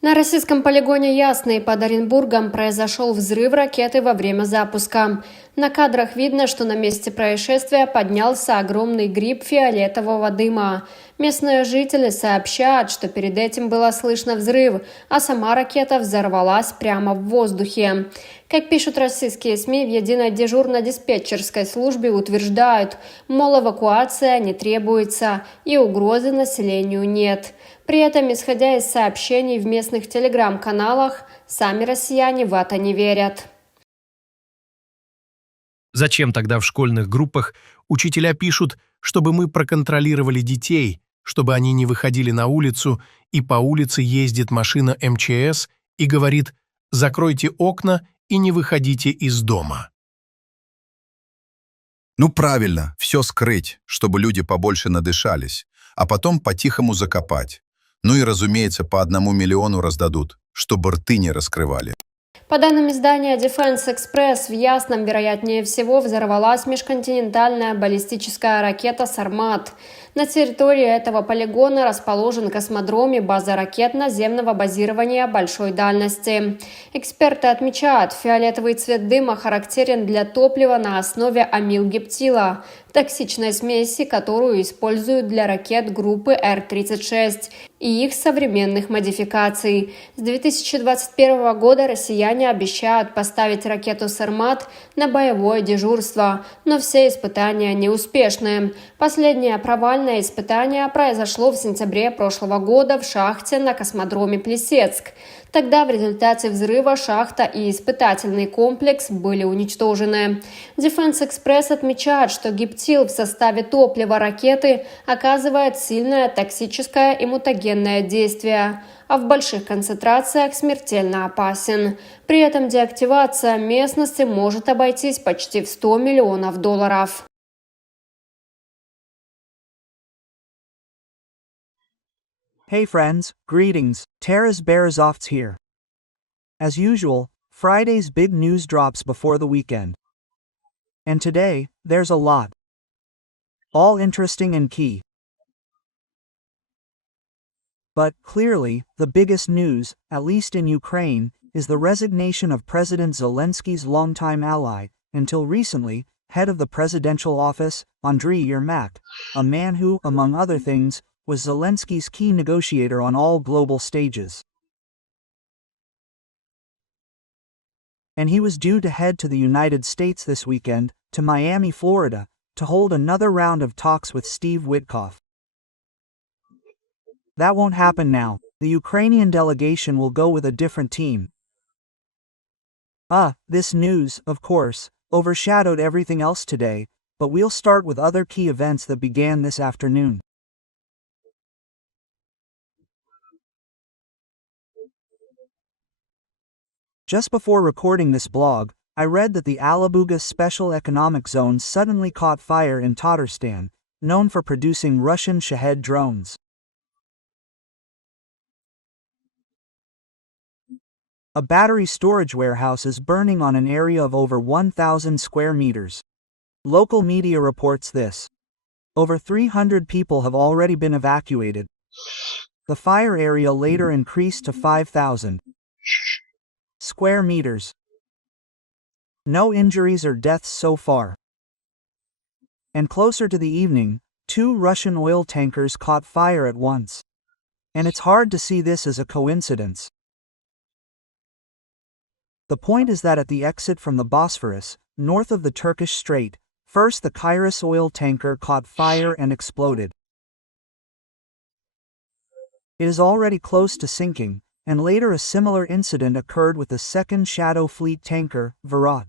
На российском полигоне Ясный под Оренбургом произошел взрыв ракеты во время запуска. На кадрах видно, что на месте происшествия поднялся огромный гриб фиолетового дыма. Местные жители сообщают, что перед этим было слышно взрыв, а сама ракета взорвалась прямо в воздухе. Как пишут российские СМИ, в единой дежурно-диспетчерской службе утверждают, мол, эвакуация не требуется и угрозы населению нет. При этом, исходя из сообщений в местных телеграм-каналах, сами россияне в это не верят. Зачем тогда в школьных группах учителя пишут, чтобы мы проконтролировали детей, чтобы они не выходили на улицу, и по улице ездит машина МЧС и говорит «закройте окна и не выходите из дома». Ну правильно, все скрыть, чтобы люди побольше надышались, а потом по-тихому закопать. Ну и, разумеется, по 1 миллиону раздадут, чтобы рты не раскрывали. По данным издания Defense Express, в Ясном, вероятнее всего, взорвалась межконтинентальная баллистическая ракета «Сармат». На территории этого полигона расположен космодром и база ракет наземного базирования большой дальности. Эксперты отмечают, фиолетовый цвет дыма характерен для топлива на основе амилгептила, токсичной смеси, которую используют для ракет группы Р-36 и их современных модификаций. С 2021 года россияне обещают поставить ракету «Сармат» на боевое дежурство, но все испытания неуспешны. Последнее провальное испытание произошло в сентябре прошлого года в шахте на космодроме Плесецк. Тогда в результате взрыва шахта и испытательный комплекс были уничтожены. Defense Express отмечает, что гептил в составе топлива ракеты оказывает сильное токсическое и мутагенное действие, а в больших концентрациях смертельно опасен. При этом деактивация местности может обойтись почти в $100 миллионов. Hey friends, greetings, Taras Berazovts here. As usual, Friday's big news drops before the weekend. And today, there's a lot. All interesting and key. But, clearly, the biggest news, at least in Ukraine, is the resignation of President Zelensky's longtime ally, until recently, head of the presidential office, Andriy Yermak, a man who, among other things, was Zelensky's key negotiator on all global stages. And he was due to head to the United States this weekend, to Miami, Florida, to hold another round of talks with Steve Witkoff. That won't happen now. The Ukrainian delegation will go with a different team. This news, of course, overshadowed everything else today, but we'll start with other key events that began this afternoon. Just before recording this blog, I read that the Alabuga Special Economic Zone suddenly caught fire in Tatarstan, known for producing Russian Shahed drones. A battery storage warehouse is burning on an area of over 1,000 square meters. Local media reports this. Over 300 people have already been evacuated. The fire area later increased to 5,000 square meters. No injuries or deaths so far. And closer to the evening, 2 Russian oil tankers caught fire at once. And it's hard to see this as a coincidence. The point is that at the exit from the Bosphorus, north of the Turkish Strait, first the Kairos oil tanker caught fire and exploded. It is already close to sinking, and later a similar incident occurred with the second Shadow Fleet tanker, Virat.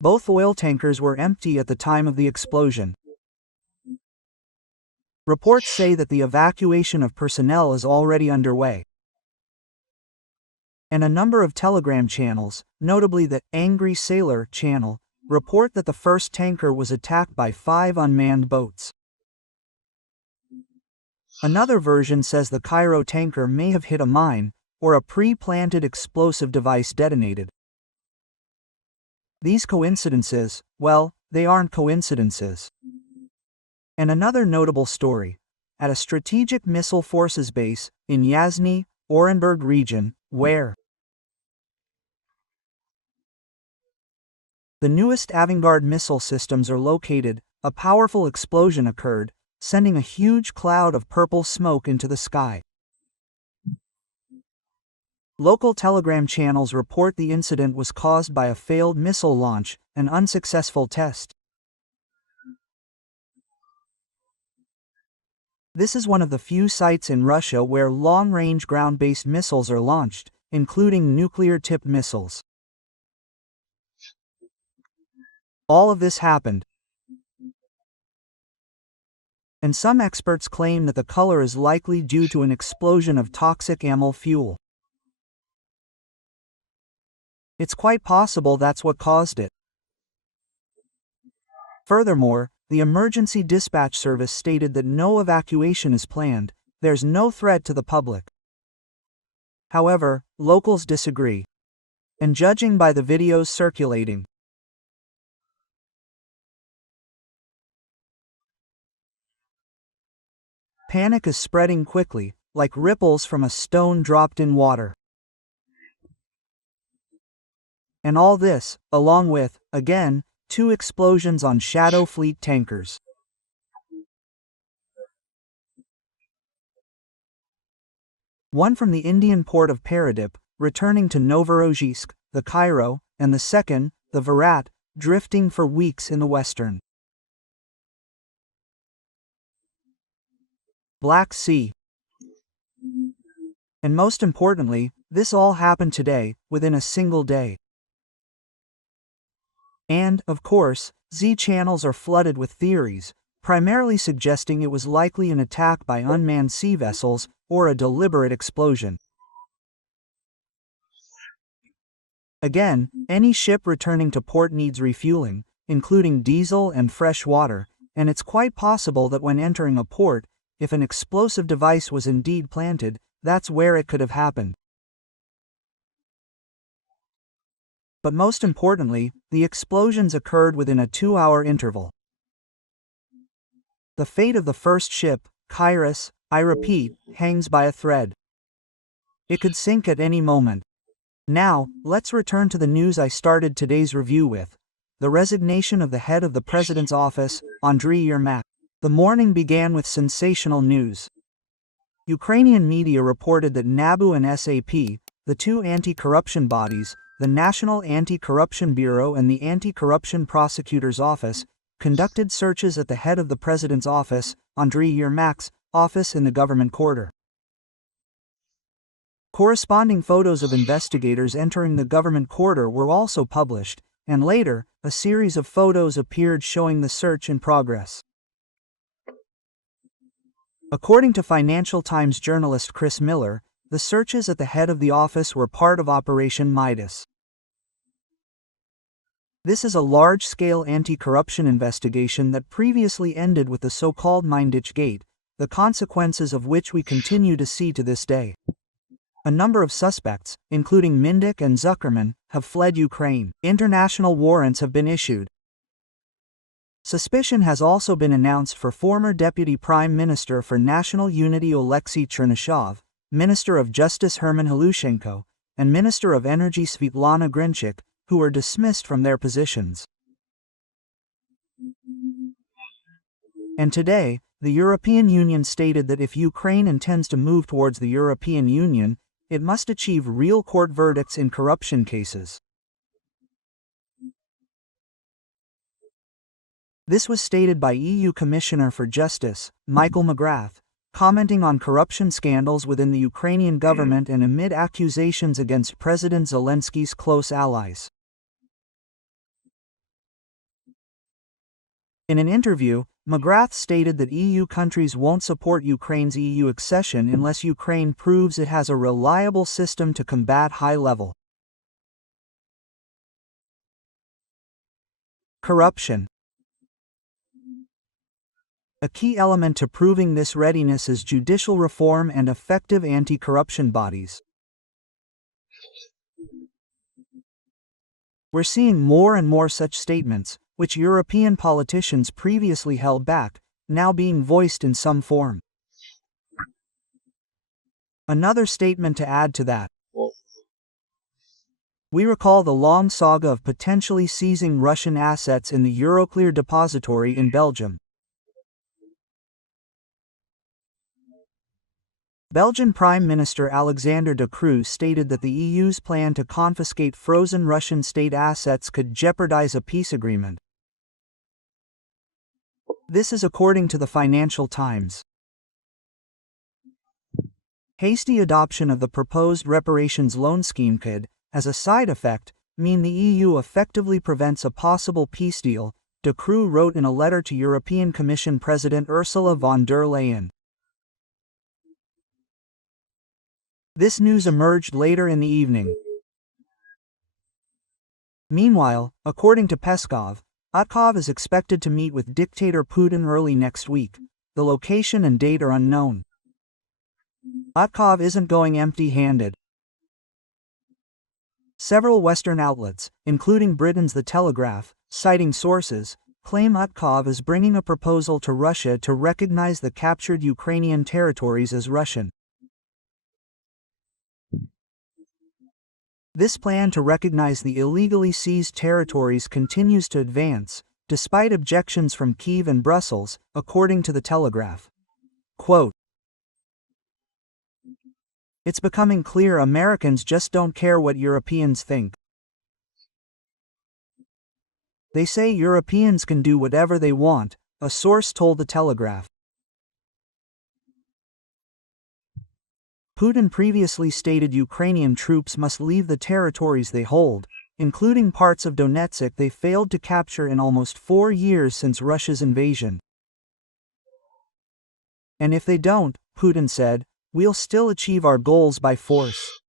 Both oil tankers were empty at the time of the explosion. Reports say that the evacuation of personnel is already underway. And a number of Telegram channels, notably the Angry Sailor channel, report that the first tanker was attacked by 5 unmanned boats. Another version says the Cairo tanker may have hit a mine, or a pre-planted explosive device detonated. These coincidences, well, they aren't coincidences. And another notable story. at a strategic missile forces base in Yasny, Orenburg region, where the newest Avangard missile systems are located. A powerful explosion occurred, sending a huge cloud of purple smoke into the sky. Local Telegram channels report the incident was caused by a failed missile launch, an unsuccessful test. This is one of the few sites in Russia where long-range ground-based missiles are launched, including nuclear-tipped missiles. All of this happened, and some experts claim that the color is likely due to an explosion of toxic amyl fuel. It's quite possible that's what caused it. Furthermore, the emergency dispatch service stated that no evacuation is planned, there's no threat to the public. However, locals disagree. And judging by the videos circulating, panic is spreading quickly, like ripples from a stone dropped in water. And all this, along with, again, 2 explosions on Shadow Fleet tankers. One from the Indian port of Paradip, returning to Novorossiysk, the Cairo, and the second, the Virat, drifting for weeks in the western Black Sea. And most importantly, this all happened today, within a single day. And, of course, Z channels are flooded with theories, primarily suggesting it was likely an attack by unmanned sea vessels or a deliberate explosion. Again, any ship returning to port needs refueling, including diesel and fresh water, and it's quite possible that when entering a port, if an explosive device was indeed planted, that's where it could have happened. But most importantly, the explosions occurred within a 2-hour interval. The fate of the first ship, Kairos, I repeat, hangs by a thread. It could sink at any moment. Now, let's return to the news I started today's review with: the resignation of the head of the president's office, Andriy Yermak. The morning began with sensational news. Ukrainian media reported that NABU and SAP, the 2 anti-corruption bodies, the National Anti-Corruption Bureau and the Anti-Corruption Prosecutor's Office, conducted searches at the head of the president's office, Andriy Yermak's office in the government quarter. Corresponding photos of investigators entering the government quarter were also published, and later, a series of photos appeared showing the search in progress. According to Financial Times journalist Chris Miller, the searches at the head of the office were part of Operation Midas. This is a large-scale anti-corruption investigation that previously ended with the so-called Minditch Gate, the consequences of which we continue to see to this day. A number of suspects, including Mindik and Zuckerman, have fled Ukraine. International warrants have been issued. Suspicion has also been announced for former Deputy Prime Minister for National Unity Oleksiy Chernyshov, Minister of Justice Herman Halushenko, and Minister of Energy Svetlana Grinchik, who were dismissed from their positions. And today, the European Union stated that if Ukraine intends to move towards the European Union, it must achieve real court verdicts in corruption cases. This was stated by EU Commissioner for Justice, Michael McGrath, commenting on corruption scandals within the Ukrainian government and amid accusations against President Zelensky's close allies. In an interview, McGrath stated that EU countries won't support Ukraine's EU accession unless Ukraine proves it has a reliable system to combat high-level corruption. A key element to proving this readiness is judicial reform and effective anti-corruption bodies. We're seeing more and more such statements, which European politicians previously held back, now being voiced in some form. Another statement to add to that. We recall the long saga of potentially seizing Russian assets in the Euroclear depository in Belgium. Belgian Prime Minister Alexander De Croo stated that the EU's plan to confiscate frozen Russian state assets could jeopardize a peace agreement. This is according to the Financial Times. Hasty adoption of the proposed reparations loan scheme could, as a side effect, mean the EU effectively prevents a possible peace deal, De Croo wrote in a letter to European Commission President Ursula von der Leyen. This news emerged later in the evening. Meanwhile, according to Peskov, Utkov is expected to meet with dictator Putin early next week. The location and date are unknown. Utkov isn't going empty-handed. Several Western outlets, including Britain's The Telegraph, citing sources, claim Utkov is bringing a proposal to Russia to recognize the captured Ukrainian territories as Russian. This plan to recognize the illegally seized territories continues to advance, despite objections from Kyiv and Brussels, according to The Telegraph. Quote, "It's becoming clear Americans just don't care what Europeans think. They say Europeans can do whatever they want," a source told The Telegraph. Putin previously stated Ukrainian troops must leave the territories they hold, including parts of Donetsk they failed to capture in almost 4 years since Russia's invasion. And if they don't, Putin said, we'll still achieve our goals by force.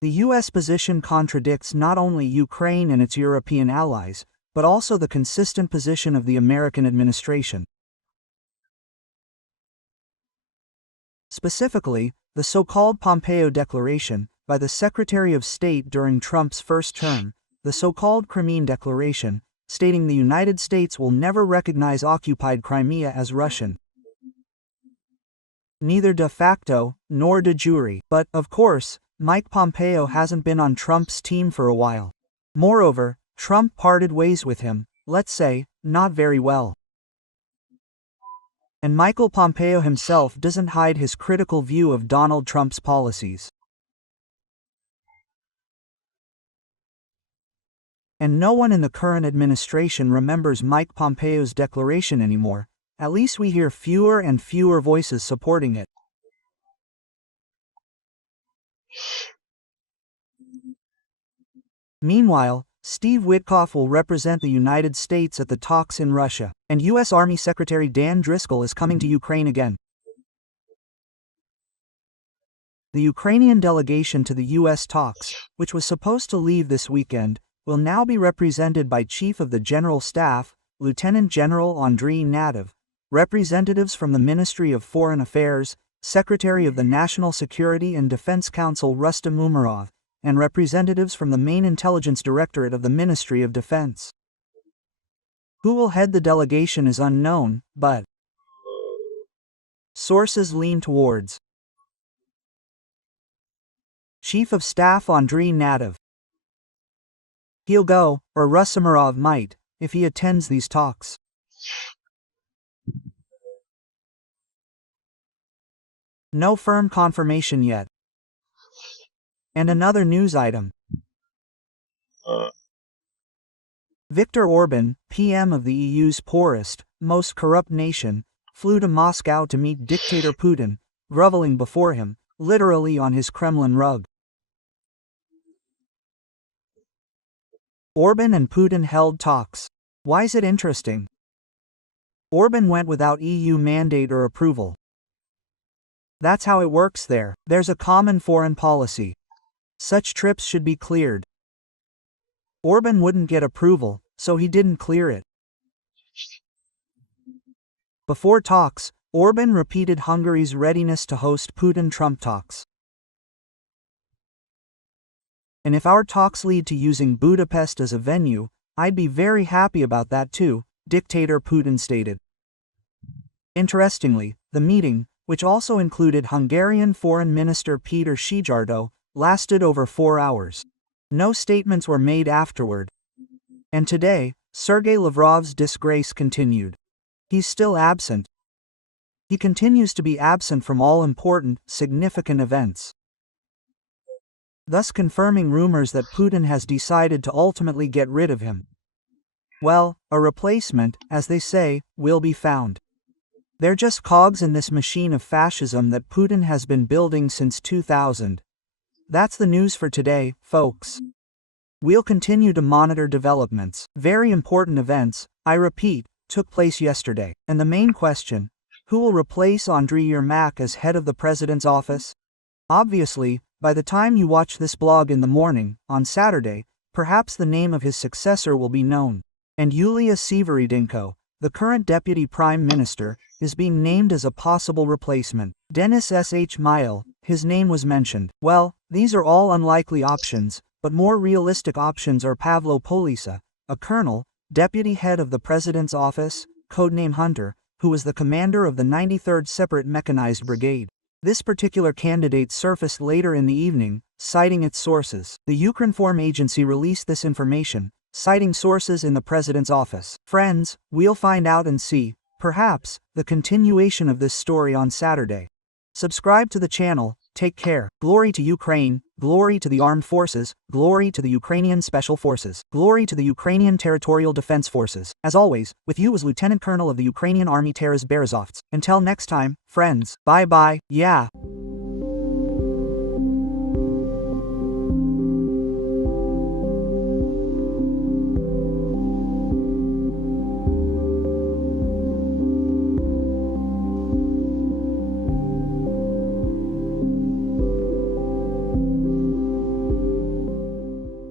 The US position contradicts not only Ukraine and its European allies, but also the consistent position of the American administration. Specifically, the so-called Pompeo Declaration, by the Secretary of State during Trump's first term, the so-called Crimean Declaration, stating the United States will never recognize occupied Crimea as Russian. Neither de facto, nor de jure, but, of course, Mike Pompeo hasn't been on Trump's team for a while. Moreover, Trump parted ways with him, let's say, not very well. And Michael Pompeo himself doesn't hide his critical view of Donald Trump's policies. And no one in the current administration remembers Mike Pompeo's declaration anymore, at least we hear fewer and fewer voices supporting it. Meanwhile, Steve Witkoff will represent the United States at the talks in Russia, and U.S. Army Secretary Dan Driscoll is coming to Ukraine again. The Ukrainian delegation to the U.S. talks, which was supposed to leave this weekend, will now be represented by Chief of the General Staff, Lieutenant General Andriy Nadev, representatives from the Ministry of Foreign Affairs, Secretary of the National Security and Defense Council Rustem Umerov, and representatives from the main intelligence directorate of the Ministry of Defense. Who will head the delegation is unknown, but sources lean towards Chief of Staff Andriy Nadev. He'll go, or Russimerov might, if he attends these talks. No firm confirmation yet. And another news item. Viktor Orban, PM of the EU's poorest, most corrupt nation, flew to Moscow to meet dictator Putin, groveling before him, literally on his Kremlin rug. Orban and Putin held talks. Why is it interesting? Orban went without EU mandate or approval. That's how it works there. There's a common foreign policy. Such trips should be cleared. Orban wouldn't get approval, so he didn't clear it. Before talks, Orban repeated Hungary's readiness to host Putin-Trump talks. And if our talks lead to using Budapest as a venue, I'd be very happy about that too, dictator Putin stated. Interestingly, the meeting, which also included Hungarian Foreign Minister Peter Szijjártó, lasted over 4 hours. No statements were made afterward. And today, Sergei Lavrov's disgrace continued. He's still absent. He continues to be absent from all important, significant events, thus confirming rumors that Putin has decided to ultimately get rid of him. Well, a replacement, as they say, will be found. They're just cogs in this machine of fascism that Putin has been building since 2000. That's the news for today, folks. We'll continue to monitor developments. Very important events, I repeat, took place yesterday. And the main question, who will replace Andriy Yermak as head of the president's office? Obviously, by the time you watch this blog in the morning, on Saturday, perhaps the name of his successor will be known. And Yulia Severydenko, the current deputy prime minister, is being named as a possible replacement. Denis Shmyhal, his name was mentioned. Well, these are all unlikely options, but more realistic options are Pavlo Polisa, a colonel, deputy head of the president's office, codename Hunter, who was the commander of the 93rd Separate Mechanized Brigade. This particular candidate surfaced later in the evening, citing its sources. The Ukrinform agency released this information, citing sources in the president's office. Friends, we'll find out and see, perhaps, the continuation of this story on Saturday. Subscribe to the channel, take care. Glory to Ukraine, glory to the armed forces, glory to the Ukrainian Special Forces, glory to the Ukrainian Territorial Defense Forces. As always, with you as Lieutenant Colonel of the Ukrainian Army Taras Berezovets. Until next time, friends, bye-bye, yeah.